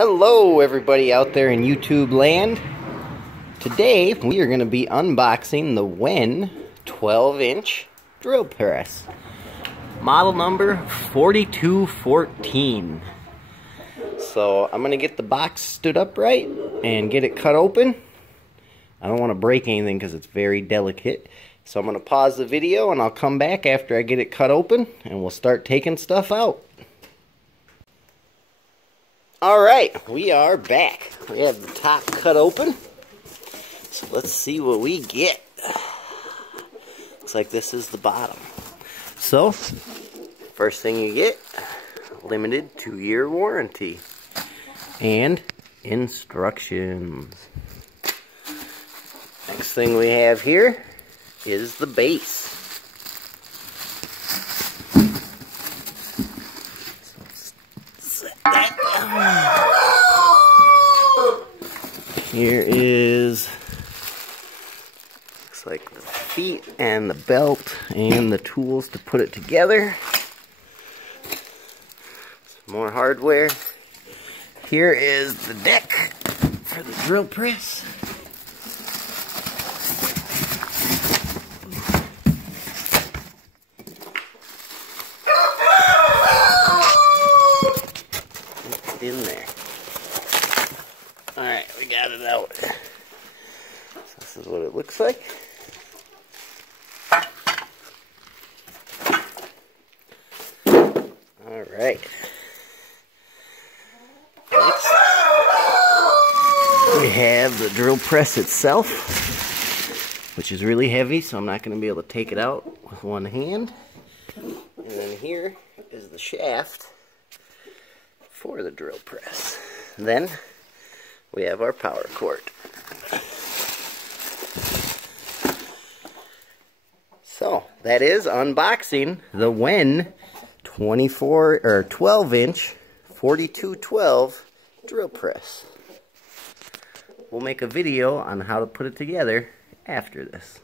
Hello everybody out there in YouTube land. Today we are going to be unboxing the WEN 12-inch drill press. Model number 4214. So I'm going to get the box stood up right and get it cut open. I don't want to break anything because it's very delicate. So I'm going to pause the video and I'll come back after I get it cut open and we'll start taking stuff out. Alright, we are back. We have the top cut open. So let's see what we get. Looks like this is the bottom. So, first thing you get, limited 2-year warranty. And instructions. Next thing we have here is the base. Here is, looks like the feet and the belt and the tools to put it together. Some more hardware. Here is the deck for the drill press. In there. Alright, we got it out. So this is what it looks like. Alright. Next, we have the drill press itself, which is really heavy, so I'm not going to be able to take it out with one hand. And then here is the shaft for the drill press. And then we have our power cord. So that is unboxing the WEN 12-inch 4212 drill press. We'll make a video on how to put it together after this.